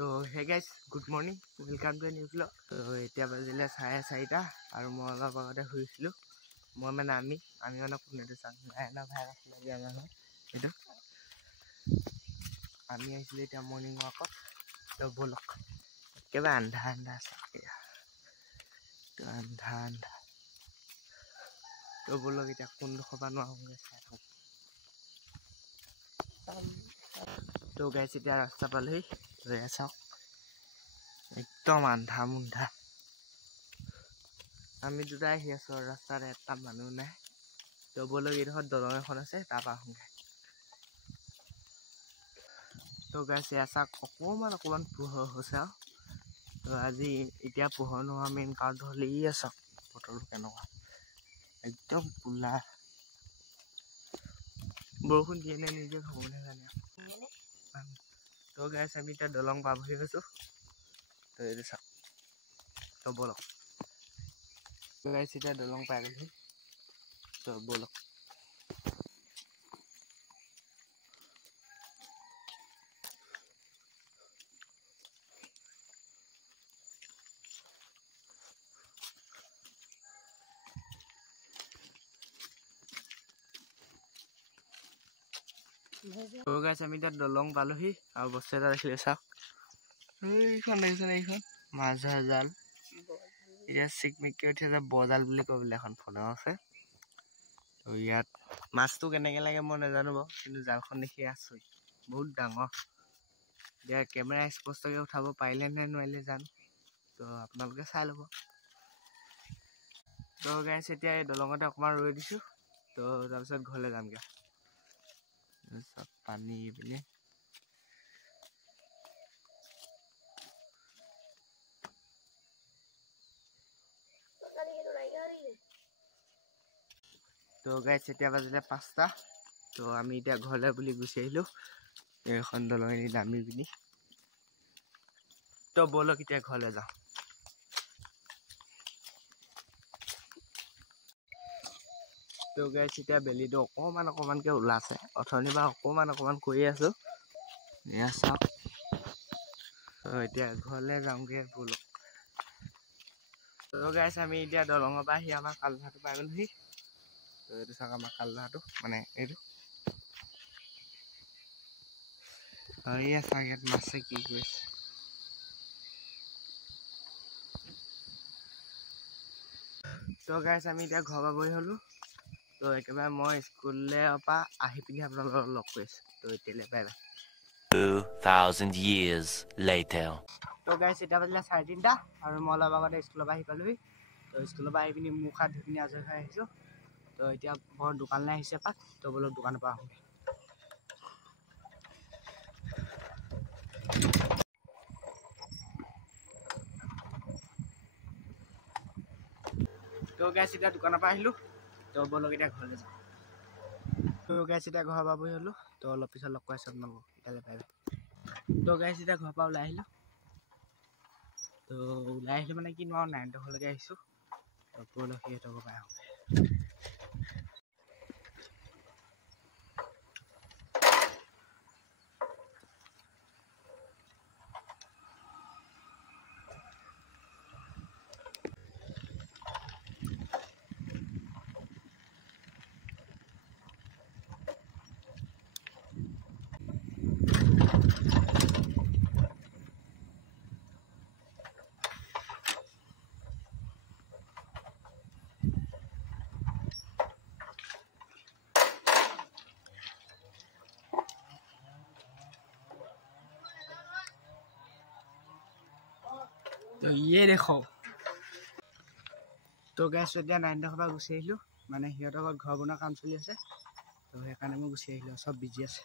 তো hey guys good morning welcome to new blog. তো এতিয়া বাজিলে 4:30 আৰু মই অলপ আগতে শুইছিলোঁ। মই মানে আমি মানে কোনেটো চাম ভাই আছিলে যে আমাৰ এইটো আমি আহিছিলোঁ এতিয়া মৰ্ণিং ৱাকত। তো ব'লক একেবাৰে আন্ধা আছে তো আন্ধা তো ব'লক এতিয়া কোনডোখৰ পৰা নোৱাৰোঁগৈ চাই থাকোঁ। তো গাইজ এতিয়া ৰাস্তা পালোহি ৰৈ চাওক একদম আন্ধা মুন্ধা। আমি দুটাই আহি আছোঁ আৰু ৰাস্তাত এটা মানুহ নাই। তো ব'লক এইডোখৰত দলং এখন আছে তাৰপৰা আহোঁগৈ। তো গাইজ এয়া চাওক অকণমান পোহৰ হৈছে আৰু তো আজি এতিয়া পোহৰ নোহোৱা মেইন কাৰণটো হ'লে ই চাওক বতৰটো কেনেকুৱা একদম কোলা। বৰষুণ দিয়ে নে নিদিয়ে ভগৱানে জানে। তো গাইজ আমি এতিয়া দলং পাবহি গৈছোঁ। তো এইটো চাওক তো ব'লক গাইজ এতিয়া দলং পাই গ'লহি। তো ব'লক তো গাইজ আমি এতিয়া দলং পালোহি আৰু বস্তু এটা দেখিলে চাওক এইখন দেখিছেনে এইখন মাছ ধৰা জাল। এতিয়া চিকমিককৈ উঠি আছে বজাল বুলি কয় বোলে এখন ফটো আছে। তো ইয়াত মাছটো কেনেকৈ লাগে মই নাজানো বাৰু, কিন্তু জালখন দেখি আচৰিত বহুত ডাঙৰ। এতিয়া কেমেৰা স্পষ্টকৈ উঠাব পাৰিলে নে নোৱাৰিলে জানো, তো আপোনালোকে চাই ল'ব। তো গাইজ এতিয়া এই দলঙতে অকণমান ৰৈ দিছোঁ। তো তাৰপিছত ঘৰলৈ যামগৈ। চব পানী পিনে তো গাইজ এতিয়া বাজিলে 5টা। তো আমি এতিয়া ঘৰলৈ বুলি গুচি আহিলোঁ এইখন দলঙেদি নামি পিনি। তো ব'লক এতিয়া ঘৰলৈ যাওঁ। তো গাইজ এতিয়া বেলিটো অকণমানকৈ ওলাইছে। অথনিৰ পৰা অকণমান কৰি আছোঁ এয়া চাওক। তো এতিয়া ঘৰলৈ যাওঁগৈ ব'লক। তো গাইজ আমি এতিয়া দলঙৰ পৰা আহি আমাৰ কালভাৰটো পাই গ'লোহি। তো এইটো চাওক আমাৰ কালভাৰটো মানে এইটো। আৰু এয়া চাওক ইয়াত মাছে কি কৰিছে। তো গাইজ আমি এতিয়া ঘৰ পাবহি হ'লোঁ। তো একেবাৰে মই স্কুলৰ পৰা আহি পিনি আপোনালোকক লগ কৰিছোঁ। তো এতিয়ালৈ বাই বাই। 2000 years later. তো গাইজ এতিয়া বাজিলে 3:30 আৰু মই অলপ আগতে স্কুলৰ পৰা আহি পালোহি। তো স্কুলৰ পৰা আহি পিনি মুখ হাত ধুই পিনি আজৰি হৈ আহিছোঁ। তো এতিয়া বৰ দোকানলৈ আহিছে এপাক। তো বোলো দোকানৰ পৰা আহোঁগৈ। তো গাইজ এতিয়া দোকানৰ পৰা আহিলোঁ। তো ব'লক এতিয়া ঘৰলৈ যাওঁ। তো গাইজ এতিয়া ঘৰ পাবহি হ'লোঁ। তো অলপ পিছত লগ পাইছোঁ আপোনালোকক। এতিয়ালৈ বাই বাই। তো গাইজ এতিয়া ঘৰৰ পৰা ওলাই আহিলোঁ। তো ওলাই আহিলোঁ মানে কিনো আৰু 9টা ঘৰলৈকে আহিছোঁ। তো ব'লক সিহঁতৰ ঘৰৰ পৰা আহোঁগৈ। তো ইয়ে দেখো। তো গাইজ এতিয়া 9টা ঘৰৰ পৰা গুচি আহিলোঁ। মানে সিহঁতৰ ঘৰত ঘৰ বনোৱা কাম চলি আছে। তো সেইকাৰণে মই গুচি আহিলোঁ। চব বিজি আছে।